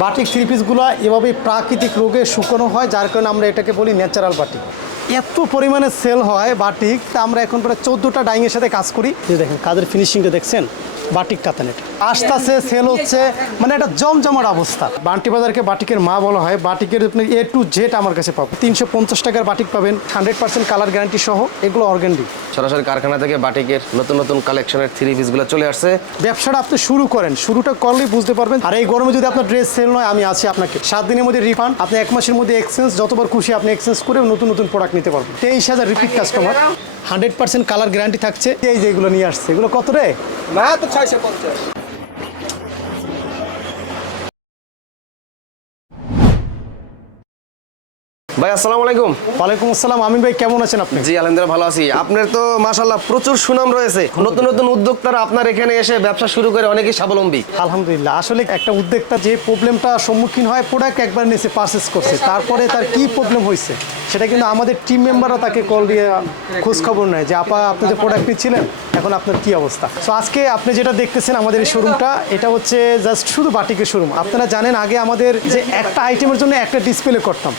Batik three পিসগুলো এভাবে প্রাকৃতিক রোগে শুকানো হয়, যার কারণে আমরা এটাকে বলি ন্যাচারাল বাটিক। এত পরিমাণে সেল হয় বাটিক, তা আমরা এখন প্রায় চোদ্দোটা ডাইংয়ের সাথে কাজ করি। দেখেন, কাজের ফিনিশিংটা দেখছেন? বাটিক কাতান এটা। আস্তে আস্তে সেল হচ্ছে মানে একটা জমজমাট অবস্থা। বান্টি বাজারকে বাটিকের মা বলা হয়। বাটিকের আপনি এ টু জেড আমার কাছে পাবেন। তিনশো পঞ্চাশ টাকার বাটিক পাবেন। হান্ড্রেড পার্সেন্ট কালার গ্যারান্টি সহ এগুলো অর্গ্যান্ডি সরাসরি কারখানা থেকে বাটিকের নতুন নতুন কালেকশনের থ্রি পিসগুলো চলে আসছে। ব্যবসাটা আপনি শুরু করেন। শুরুটা করলেই বুঝতে পারবেন। আর এই গরমে যদি আপনার ড্রেস সেল নয় আমি আছি আপনাকে। সাত দিনের মধ্যে রিফান্ড আপনি এক মাসের মধ্যে এক্সচেঞ্জ যতবার খুশি আপনি এক্সচেঞ্জ করে নতুন নতুন প্রোডাক্ট নিতে পারবেন। তেইশ হাজার repeat customer hundred percent colour guarantee থাকছে। এই যে এগুলো নিয়ে আসছে এগুলো কত রে? মাত্র ছয়শো পঞ্চাশ। ভাই আসসালামু আলাইকুম। ওয়ালাইকুম আসসালাম। আমিন ভাই কেমন আছেন আপনি? জি আলহামদুলিল্লাহ ভালো আছি। আপনার তো মাশাল্লাহ প্রচুর সুনাম রয়েছে। নতুন নতুন উদ্যোক্তারা আপনার এখানে এসে ব্যবসা শুরু করে অনেকেই স্বাবলম্বী। আলহামদুলিল্লাহ। আসলে একটা উদ্যোক্তা যে প্রবলেমটা সম্মুখীন হয় প্রোডাক্ট একবার নিয়েছে পারচেস করছে তারপরে তার কি প্রবলেম হয়েছে? সেটা কিন্তু আমাদের টিম মেম্বাররা তাকে কল দিয়ে খোঁজ খবর নেয় যে আপা আপনি যে প্রোডাক্ট নিচ্ছিলেন এখন আপনার কি অবস্থা? সো আজকে আপনি যেটা দেখতেছেন আমাদের এই শোরুমটা এটা হচ্ছে জাস্ট শুধু বাটিকের শোরুম আপনারা জানেন আগে আমাদের যে একটা আইটেমের জন্য একটা ডিসপ্লে করতাম।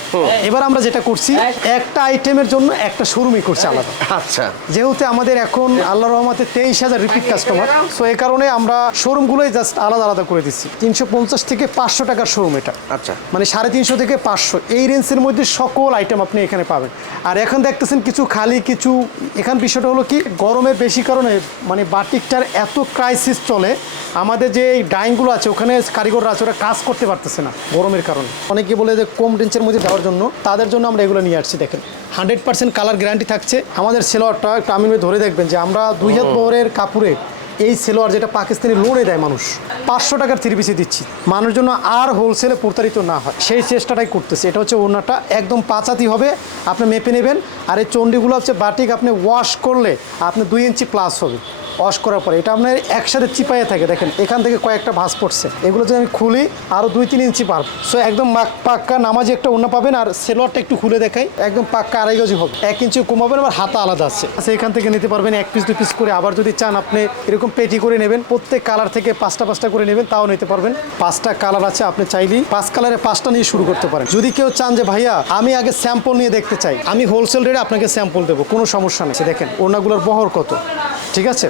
এবার আমরা যেটা করছি একটা আইটেমের জন্য একটা শোরুমই করছি আলাদা। আচ্ছা। যেহেতু আমাদের এখন আল্লাহ রহমতে তেইশ হাজার রিপিট কাস্টমার সো এই কারণে আমরা শোরুমগুলোই জাস্ট আলাদা আলাদা করে দিচ্ছি। তিনশো পঞ্চাশ থেকে পাঁচশো টাকার শোরুম এটা। আচ্ছা। মানে সাড়ে তিনশো থেকে পাঁচশো। এই রেঞ্জের মধ্যে সকল আইটেম আপনি এখানে পাবেন। আর এখন দেখতেছেন কিছু খালি কিছু এখান বিষয়টা হলো কি গরমের বেশি কারণে মানে বাটিকটার এত ক্রাইসিস চলে আমাদের যে এই ডাইংগুলো আছে ওখানে কারিগররা আছে ওরা কাজ করতে পারতেছে না গরমের কারণে। অনেকে বলে যে কম রেঞ্জের মধ্যে দেওয়ার জন্য তাদের জন্য আমরা এগুলো নিয়ে আসছি দেখেন। হান্ড্রেড পার্সেন্ট কালার গ্যারান্টি থাকছে। আমাদের সেলোয়ারটা একটু আমি ধরে দেখবেন যে আমরা দুই হাত বহরের কাপড়ে এই সেলোয়ার যেটা পাকিস্তানি লোনে দেয় মানুষ, পাঁচশো টাকার থ্রি পিসে দিচ্ছি। মানুষ জন্য আর হোলসেলে প্রতারিত না হয়। সেই চেষ্টাটাই করতেছে। এটা হচ্ছে ওনাটা একদম পাঁচাতি হবে। আপনি মেপে নেবেন। আর এই চণ্ডীগুলো হচ্ছে বাটিক আপনি ওয়াশ করলে আপনি দুই ইঞ্চি প্লাস হবে। ওয়াশ করার পরে, এটা আপনার একসাথে চিপাইয়ে থাকে, দেখেন, এখান থেকে কয়েকটা ভাঁজ পড়ছে। এগুলো যদি আমি খুলি আরও দুই তিন ইঞ্চি পারব সো একদম পাক্কা নামাজি একটা অন্য পাবেন, আর সেলোয়ারটা একটু খুলে দেখাই, একদম পাক্কা আড়াই গজি হবে। এক ইঞ্চি কমাবেন, আবার হাতা আলাদা আছে। আচ্ছা এখান থেকে নিতে পারবেন এক পিস দুই পিস করে। আবার যদি চান আপনি এরকম পেটি করে নেবেন, প্রত্যেক কালার থেকে পাঁচটা পাঁচটা করে নেবেন, তাও নিতে পারবেন। পাঁচটা কালার আছে, আপনি চাইলেই পাঁচ কালারে পাঁচটা নিয়ে শুরু করতে পারেন। যদি কেউ চান যে, ভাইয়া, আমি আগে স্যাম্পল নিয়ে দেখতে চাই, আমি হোলসেল রেটে আপনাকে স্যাম্পল দেবো, কোনো সমস্যা নেই। দেখেন ওনাগুলোর বহর কত, ঠিক আছে?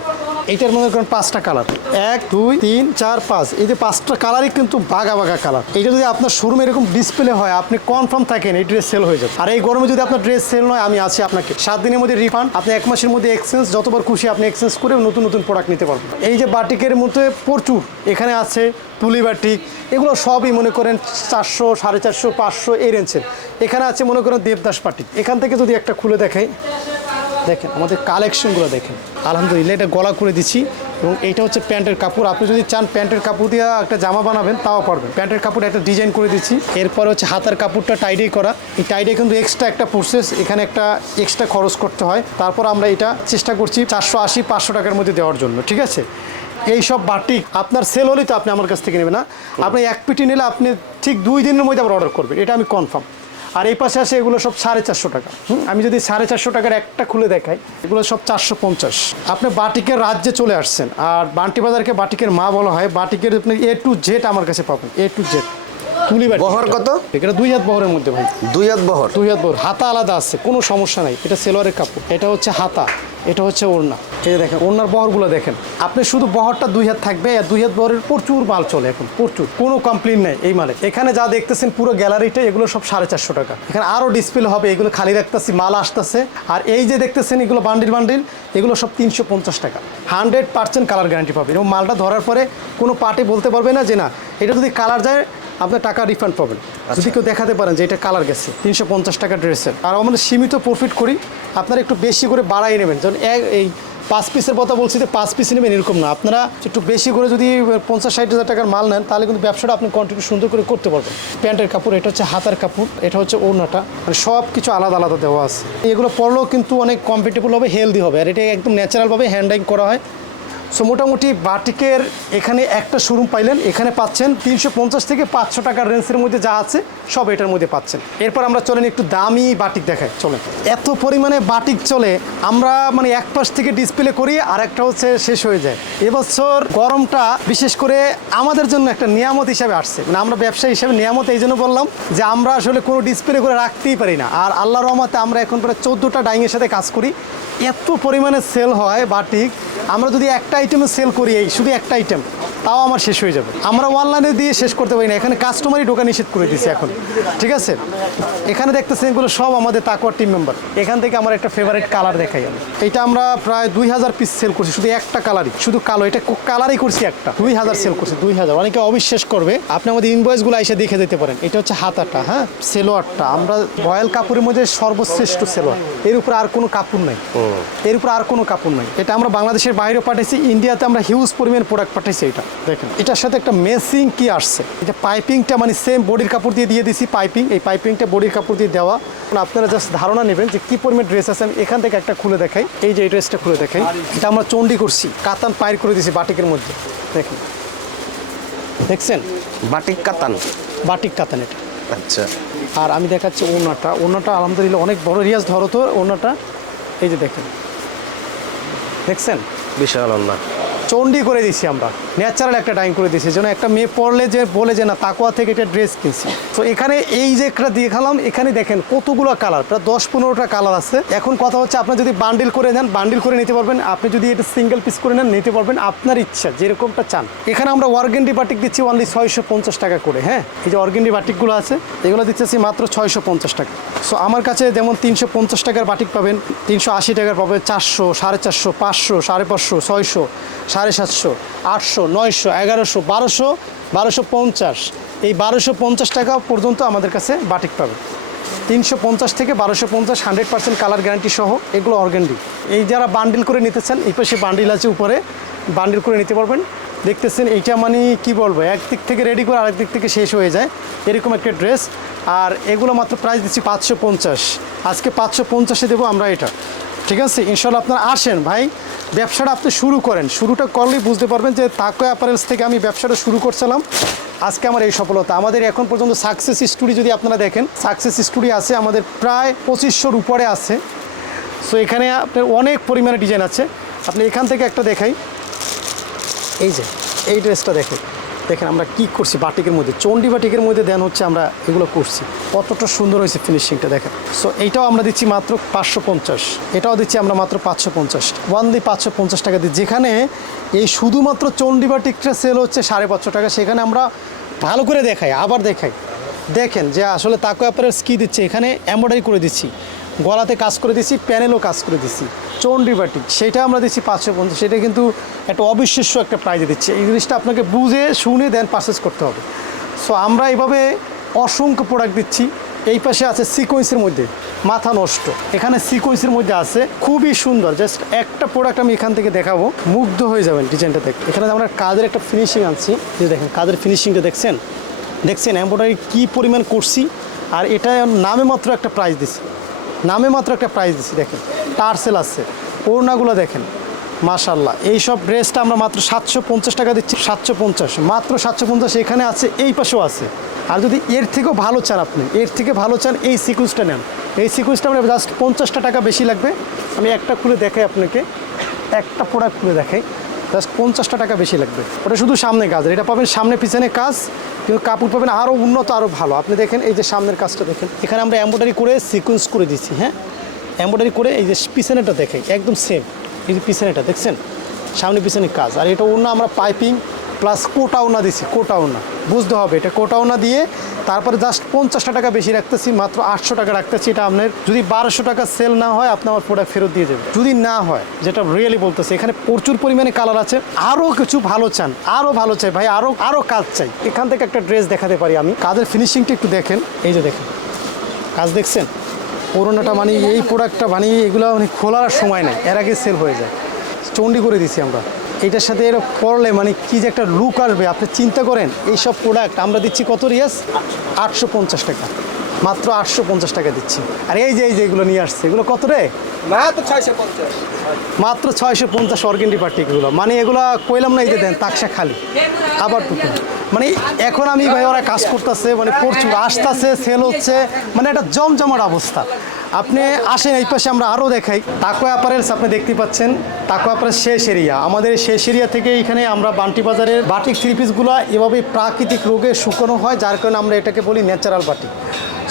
এইটার মনে করেন পাঁচটা কালার। এক, দুই, তিন, চার, পাঁচ। এই যে পাঁচটা কালারই কিন্তু বাগা বাগা কালার। এটা যদি আপনার শোরুমে এরকম ডিসপ্লে হয়, আপনি কনফার্ম থাকেন এই ড্রেস সেল হয়ে যাবে। আর এই গরমে যদি আপনার ড্রেস সেল নয়, আমি আছি আপনাকে। সাত দিনের মধ্যে রিফান্ড আপনি এক মাসের মধ্যে এক্সচেঞ্জ যতবার খুশি আপনি এক্সচেঞ্জ করে নতুন নতুন প্রোডাক্ট নিতে পারবেন। এই যে বাটিকের মধ্যে প্রচুর। এখানে আছে তুলি বাটিক এগুলো সবই মনে করেন চারশো, সাড়ে চারশো, পাঁচশো এই রেঞ্জের এখানে আছে মনে করেন দেবদাস পাটিক এখান থেকে যদি একটা খুলে দেখাই দেখেন, আমাদের কালেকশনগুলো দেখেন। আলহামদুলিল্লাহ, এটা গলা করে দিচ্ছি। এবং এইটা হচ্ছে প্যান্টের কাপড়। আপনি যদি চান প্যান্টের কাপড় দিয়ে একটা জামা বানাবেন, তাও পারবেন। প্যান্টের কাপড় একটা ডিজাইন করে দিচ্ছি। এরপর হচ্ছে হাতার কাপড়টা টাইডেই করা। এই টাইডে কিন্তু এক্সট্রা একটা প্রসেস এখানে একটা এক্সট্রা খরচ করতে হয়। তারপর আমরা এটা চেষ্টা করছি চারশো আশি, পাঁচশো টাকার মধ্যে দেওয়ার জন্য, ঠিক আছে? এই সব বাটিক আপনার সেল হলেই তো আপনি আমার কাছ থেকে নেবেন, না? আপনি এক পিটি নিলে আপনি ঠিক দুই দিনের মধ্যে আবার অর্ডার করবেন। এটা আমি কনফার্ম আর এই পাশে আসে এগুলো সব সাড়ে চারশো টাকা। আমি যদি সাড়ে চারশো টাকার একটা খুলে দেখাই, এগুলো সব চারশো পঞ্চাশ। আপনি বাটিকের রাজ্যে চলে আসছেন, আর বান্টি বাজারকে বাটিকের মা বলা হয়। বাটিকের আপনি এ টু জেড আমার কাছে পাবেন এ টু জেড তুলি বহর কত? এটা দুই হাত বহরের মধ্যে ভাই। দুই হাত বহর? দুই হাত বহর। হাতা আলাদা আছে কোনো সমস্যা নাই। এটা সেলোয়ারের কাপড়। এটা হচ্ছে হাতা এটা হচ্ছে ওড়না। এই দেখেন ওড়নার বহরগুলো দেখেন। আপনি শুধু বহরটা দুই হাত থাকবে আর দুই হাত বহরের প্রচুর মাল চলে এখন প্রচুর। কোনো কমপ্লেন নেই এই মালে। এখানে যা দেখতেছেন পুরো গ্যালারিটা এগুলো সব সাড়ে চারশো টাকা। এখানে আরও ডিসপ্লে হবে এগুলো খালি রাখতেছি মাল আসতেছে। আর এই যে দেখতেছেন এগুলো বান্ডিল বান্ডিল এগুলো সব তিনশো পঞ্চাশ টাকা। হান্ড্রেড পার্সেন্ট কালার গ্যারান্টি পাবেন এবং মালটা ধরার পরে কোনো পার্টি বলতে পারবে না যে না এটা যদি কালার যায় আপনার টাকা রিফান্ড পাবেন। যদি কেউ দেখাতে পারেন যে এটা কালার গেছে তিনশো পঞ্চাশ টাকা ড্রেসের আর আমরা সীমিত প্রফিট করি আপনারা একটু বেশি করে বাড়াই নেবেন। যেমন এই পাঁচ পিসের কথা বলছি যে পাঁচ পিস নেবেন এরকম না। আপনারা একটু বেশি করে যদি পঞ্চাশ ষাট হাজার টাকার মাল নেন তাহলে কিন্তু ব্যবসাটা আপনি কন্টিনিউ সুন্দর করে করতে পারবেন। প্যান্টের কাপড় এটা হচ্ছে হাতার কাপড় এটা হচ্ছে ওড়নাটা। মানে সব কিছু আলাদা আলাদা দেওয়া আছে। এগুলো পরলেও কিন্তু অনেক কমফর্টেবল হবে হেলদি হবে। আর এটা একদম ন্যাচারালভাবে হ্যান্ডাইং করা হয়। সো মোটামুটি বাটিকের এখানে একটা শোরুম পাইলেন, এখানে পাচ্ছেন তিনশো পঞ্চাশ থেকে পাঁচশো টাকার রেঞ্জের মধ্যে যা আছে, সব এটার মধ্যে পাচ্ছেন। এরপর আমরা চলেন একটু দামি বাটিক দেখাই, চলেন। এত পরিমাণে বাটিক চলে, আমরা মানে এক পাশ থেকে ডিসপ্লে করি, আর একটা হচ্ছে শেষ হয়ে যায়। এবছর গরমটা বিশেষ করে আমাদের জন্য একটা নিয়ামত হিসাবে আসছে। মানে আমরা ব্যবসা হিসাবে নিয়ামত, এই জন্য বললাম যে আমরা আসলে কোনো ডিসপ্লে করে রাখতেই পারি না। আর আল্লাহ রহমতে আমরা এখন প্রায় চোদ্দোটা ডাইংয়ের সাথে কাজ করি। এত পরিমাণে সেল হয় বাটিক আমরা যদি একটা আইটেমে সেল করি শুধু একটা আইটেম তাও আমার শেষ হয়ে যাবে। আমরা অনলাইনে দিয়ে শেষ করতে পারি না। এখানে কাস্টমারই ঢোকা নিষেধ করে দিয়েছি এখন। ঠিক আছে? এখানে দেখতেছেন এগুলো সব আমাদের তাকুয়ার টিম মেম্বার এখান থেকে আমার একটা ফেভারিট কালার দেখাই আমি। এটা আমরা প্রায় দুই হাজার পিস সেল করছি। শুধু একটা কালারই শুধু কালো। এটা কালারই করছি একটা। দুই হাজার সেল করছি দুই হাজার। অনেকে অবিশ্বাস করবে। আপনি আমাদের ইনভয়েসগুলো এসে দেখে যেতে পারেন। এটা হচ্ছে হাতাটা হ্যাঁ? সেলোয়ারটা আমরা রয়্যাল কাপড়ের মধ্যে সর্বশ্রেষ্ঠ সেলোয়ার এর উপর আর কোনো কাপড় নাই। এর উপর আর কোনো কাপড় নাই। এটা আমরা বাংলাদেশের বাইরে পাঠাইছি। ইন্ডিয়াতে আমরা হিউজ পরিমাণ প্রোডাক্ট পাঠাইছি এটা। দেখেন এটার সাথে একটা মেসিং কি আসছে? এটা পাইপিংটা মানে সেম বডির কাপড় দিয়ে দিয়ে দিছি পাইপিং এই পাইপিংটা বডির কাপড় দিয়ে দেওয়া। মানে আপনারা জাস্ট ধারণা নেবেন যে কি পরিমাণ ড্রেস আছে আমি এখান থেকে একটা খুলে দেখাই। এই যে এই ড্রেসটা খুলে দেখাই। এটা আমরা চন্ডি করছি কাতান পায়ের করে দিছি বাটিকের মধ্যে। দেখেন। দেখছেন? বাটিক কাতান। বাটিক কাতান এটা। আচ্ছা। আর আমি দেখাচ্ছি ওনাটা ওনাটা আলহামদুলিল্লাহ অনেক বড় রিয়াজ ধরো তো ওনাটা এই যে দেখেন। দেখছেন? বিশাল না চন্ডি করে দিছি আমরা। ন্যাচারাল একটা ডাইং করে দিছি, যেন একটা মেয়ে পড়লে যে বলে যে, না তাকুয়া থেকে একটা ড্রেস কিনছি। তো এখানে এই যে একটা দেখালাম, এখানে দেখেন কতগুলো কালার প্রায় দশ পনেরোটা কালার আছে। এখন কথা হচ্ছে, আপনার যদি বান্ডিল করে নেন বান্ডিল করে নিতে পারবেন। আপনি যদি এটা সিঙ্গেল পিস করে নেন, নিতে পারবেন। আপনার ইচ্ছা, যেরকমটা চান। এখানে আমরা ওয়ার্গেন্ডি বাটিক দিচ্ছি অনলি ছয়শো পঞ্চাশ টাকা করে হ্যাঁ? এই যে অর্গেন্ডি বাটিকগুলো আছে, এগুলো দিচ্ছি মাত্র ছয়শো পঞ্চাশ টাকা। সো আমার কাছে যেমন তিনশো পঞ্চাশ টাকার বাটিক পাবেন, তিনশো আশি টাকার পাবেন, চারশো, সাড়ে চারশো, পাঁচশো, সাড়ে পাঁচশো, ছয়শো সাড়ে সাতশো, আটশো, নয়শো, এগারোশো, বারোশো বারোশো পঞ্চাশ। এই বারোশো পঞ্চাশ টাকা পর্যন্ত আমাদের কাছে বাটিক পাবে। তিনশো পঞ্চাশ থেকে বারোশো পঞ্চাশ, হান্ড্রেড পার্সেন্ট কালার গ্যারান্টি সহ এগুলো অর্গ্যান্ডি এই যারা বান্ডিল করে নিতে চান এই পাশে বান্ডিল আছে উপরে, বান্ডিল করে নিতে পারবেন। দেখতেছেন এইটা মানে কি বলব, এক দিক থেকে রেডি করে আরেক দিক থেকে শেষ হয়ে যায়। এরকম একটা ড্রেস। আর এগুলো মাত্র প্রাইস দিচ্ছি পাঁচশো পঞ্চাশ। আজকে পাঁচশো পঞ্চাশে দেবো আমরা এটা। ঠিক আছে, ইনশাল্লাহ আপনারা আসেন ভাই। ব্যবসাটা আপনি শুরু করেন। শুরুটা করলেই বুঝতে পারবেন যে তাকো অ্যাপারেন্স থেকে আমি ব্যবসাটা শুরু করছিলাম। আজকে আমার এই সফলতা। আমাদের এখন পর্যন্ত সাকসেস স্টোরি যদি আপনারা দেখেন সাকসেস স্টোরি আছে আমাদের প্রায় পঁচিশশোর উপরে আছে। সো এখানে আপনার অনেক পরিমাণে ডিজাইন আছে। আপনি এখান থেকে একটা দেখাই। এই যে, এই ড্রেসটা দেখেন। দেখেন আমরা কি করছি বাটিকের মধ্যে, চণ্ডী বাটিকের মধ্যে দেন হচ্ছে আমরা এগুলো করছি। কতটা সুন্দর হয়েছে ফিনিশিংটা দেখেন। সো এইটাও আমরা দিচ্ছি মাত্র পাঁচশো পঞ্চাশ, এটাও দিচ্ছি আমরা মাত্র পাঁচশো পঞ্চাশ। ওয়ান দি পাঁচশো পঞ্চাশ টাকা দিই যেখানে এই শুধুমাত্র চণ্ডী বাটিকটা সেল হচ্ছে সাড়ে পাঁচশো টাকা, সেখানে আমরা ভালো করে দেখাই, আবার দেখাই। দেখেন যে আসলে তাকো অ্যাপারেলস কী দিচ্ছে, এখানে এম্ব্রয়ডারি করে দিচ্ছি, গলাতে কাজ করে দিচ্ছি প্যানেলও কাজ করে দিচ্ছি। চন্ডি বাটিক সেটা আমরা দিচ্ছি পাঁচশো পঞ্চাশ, সেটা কিন্তু একটা অবিশ্বাস্য একটা প্রাইজে দিচ্ছে। এই জিনিসটা আপনাকে বুঝে, শুনে দেন পারচেস করতে হবে। সো আমরা এইভাবে অসংখ্য প্রোডাক্ট দিচ্ছি। এই পাশে আছে সিকোয়েন্সের মধ্যে, মাথা নষ্ট। এখানে সিকোয়েন্সের মধ্যে আছে, খুবই সুন্দর জাস্ট একটা প্রোডাক্ট আমি এখান থেকে দেখাবো। মুগ্ধ হয়ে যাবেন ডিজাইনটা দেখ এখানে আমরা কাজের একটা ফিনিশিং আনছি। যে দেখেন, কাজের ফিনিশিংটা দেখছেন? দেখছেন এম্ব্রয়ডারি কী পরিমাণ করছি? আর এটা নামে মাত্র একটা প্রাইস দিছি নামে মাত্র একটা প্রাইস দিচ্ছি দেখেন। টার্সেল আছে। ওড়নাগুলো দেখেন মাশাল্লাহ এই সব ড্রেসটা আমরা মাত্র সাতশো পঞ্চাশ টাকা দিচ্ছি। সাতশো পঞ্চাশ, মাত্র সাতশো পঞ্চাশ এখানে আছে, এই পাশেও আছে। আর যদি এর থেকেও ভালো চান আপনি, এর থেকে ভালো চান এই সিকুয়েন্সটা নেন। এই সিকুয়েন্সটা আমরা জাস্ট পঞ্চাশটা টাকা বেশি লাগবে। আমি একটা খুলে দেখাই আপনাকে, একটা প্রোডাক্ট খুলে দেখাই। জাস্ট পঞ্চাশটা টাকা বেশি লাগবে। ওটা শুধু সামনে কাজ এটা পাবেন সামনে পিছনে কাজ, কিন্তু কাপড় পাবেন আরও উন্নত আরও ভালো। আপনি দেখেন এই যে সামনের কাজটা দেখেন। এখানে আমরা এম্ব্রয়ডারি করে সিকোয়েন্স করে দিচ্ছি হ্যাঁ? এম্ব্রয়ডারি করে এই যে পিছনেটা দেখে একদম সেম এই যে পিছনেটা দেখছেন? সামনে পিছনে কাজ। আর এটা অন্য আমরা পাইপিং প্লাস কোটা ওনা দিছি কোটা ওনা বুঝতে হবে, এটা কোটা ওনা দিয়ে তারপরে জাস্ট পঞ্চাশটা টাকা বেশি রাখতেছি, মাত্র আটশো টাকা রাখতেছি, এটা আপনার যদি বারোশো টাকা সেল না হয়, আপনি আমার প্রোডাক্ট ফেরত দিয়ে দেবেন। যদি না হয়, যেটা রিয়েলি বলতেছি, এখানে প্রচুর পরিমাণে কালার আছে আরও কিছু ভালো চান আরও ভালো চাই, ভাই আরও আরও কাজ চাই। এখান থেকে একটা ড্রেস দেখাতে পারি আমি। কাজের ফিনিশিংটা একটু দেখেন, এই যে দেখেন। কাজ দেখছেন? পুরোনোটা মানে এই প্রোডাক্টটা বানিয়ে, এগুলো মানে খোলার সময় নেই, এর আগে সেল হয়ে যায়। চন্ডি করে দিছি আমরা। এটার সাথে এর পরলে মানে কি যে একটা লুক আসবে, আপনি চিন্তা করেন, এইসব প্রোডাক্ট আমরা দিচ্ছি কত রিয়াস আটশো পঞ্চাশ টাকা। মাত্র আটশো পঞ্চাশ টাকা দিচ্ছি। আর এই যে এই যে এগুলো নিয়ে আসছে এগুলো কত রে? মাত্র ছয়শো পঞ্চাশ অর্গেন্ডি পার্টিগুলো মানে এগুলো কইলাম না এই যে দেন তাকসা খালি। আবার টুকু। মানে এখন আমি ভাই ওরা কাজ করতেছে মানে প্রচুর আসতেছে সেল হচ্ছে মানে একটা জমজমাট অবস্থা। আপনি আসেন এই পাশে আমরা আরও দেখাই। তাকো অ্যাপারেলস আপনি দেখতে পাচ্ছেন। তাকো অ্যাপারেলস শেষ এরিয়া আমাদের শেষ এরিয়া থেকে এখানে আমরা বান্টি বাজারের বাটিক থ্রি পিসগুলো এভাবে প্রাকৃতিক রোগে শুকানো হয় যার কারণে আমরা এটাকে বলি ন্যাচারাল বাটিক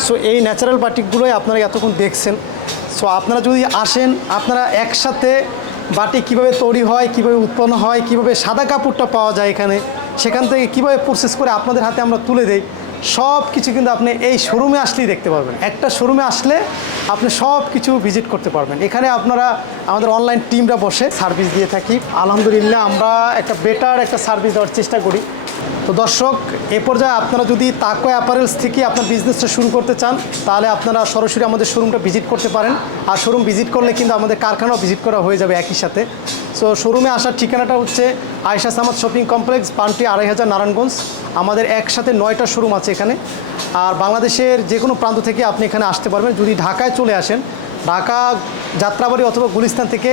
সো এই ন্যাচারাল বাটিকগুলোই আপনারা এতক্ষণ দেখছেন। সো আপনারা যদি আসেন, আপনারা একসাথে বাটি কীভাবে তৈরি হয়, কীভাবে উৎপন্ন হয়, কীভাবে সাদা কাপড়টা পাওয়া যায় এখানে, সেখান থেকে কীভাবে প্রসেস করে আপনাদের হাতে আমরা তুলে দেই, সব কিছু কিন্তু আপনি এই শোরুমে আসলেই দেখতে পারবেন। একটা শোরুমে আসলে আপনি সব কিছু ভিজিট করতে পারবেন। এখানে আপনারা, আমাদের অনলাইন টিমরা বসে সার্ভিস দিয়ে থাকি। আলহামদুলিল্লাহ, আমরা একটা বেটার একটা সার্ভিস দেওয়ার চেষ্টা করি। তো দর্শক, এ পর্যায়ে আপনারা যদি তাকো অ্যাপারেলস থেকে আপনার বিজনেসটা শুরু করতে চান, তাহলে আপনারা সরাসরি আমাদের শোরুমটা ভিজিট করতে পারেন। আর শোরুম ভিজিট করলে কিন্তু আমাদের কারখানাও ভিজিট করা হয়ে যাবে একই সাথে। সো শোরুমে আসার ঠিকানাটা হচ্ছে আয়সা সামাদ শপিং কমপ্লেক্স পান্টি আড়াই হাজার নারায়ণগঞ্জ। আমাদের একসাথে নয়টা শোরুম আছে এখানে। আর বাংলাদেশের যে কোনো প্রান্ত থেকে আপনি এখানে আসতে পারবেন। যদি ঢাকায় চলে আসেন, ঢাকা যাত্রাবাড়ি অথবা গুলিস্তান থেকে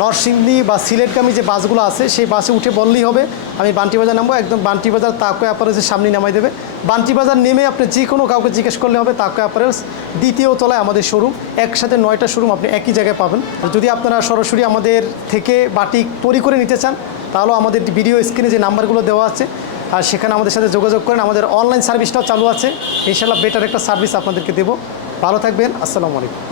নরসিংদী বা সিলেটগামী যে বাসগুলো আছে, সেই বাসে উঠে বললেই হবে। আমি বান্টি বাজার নামবো, একদম বান্টি বাজার তাকো অ্যাপারেলসের সামনে নামাই দেবে। বান্টি বাজার নেমে আপনি যে কোনো কাউকে জিজ্ঞেস করলে হবে তাকো অ্যাপারেলস দ্বিতীয় তলায় আমাদের শোরুম একসাথে নয়টা শোরুম আপনি একই জায়গায় পাবেন। যদি আপনারা সরাসরি আমাদের থেকে বাটিক তৈরি করে নিতে চান তাহলেও আমাদের ভিডিও স্ক্রিনে যে নাম্বারগুলো দেওয়া আছে, আর সেখানে আমাদের সাথে যোগাযোগ করেন। আমাদের অনলাইন সার্ভিসটাও চালু আছে। ইনশাল্লাহ বেটার একটা সার্ভিস আপনাদেরকে দেবো। ভালো থাকবেন, আসসালামু আলাইকুম।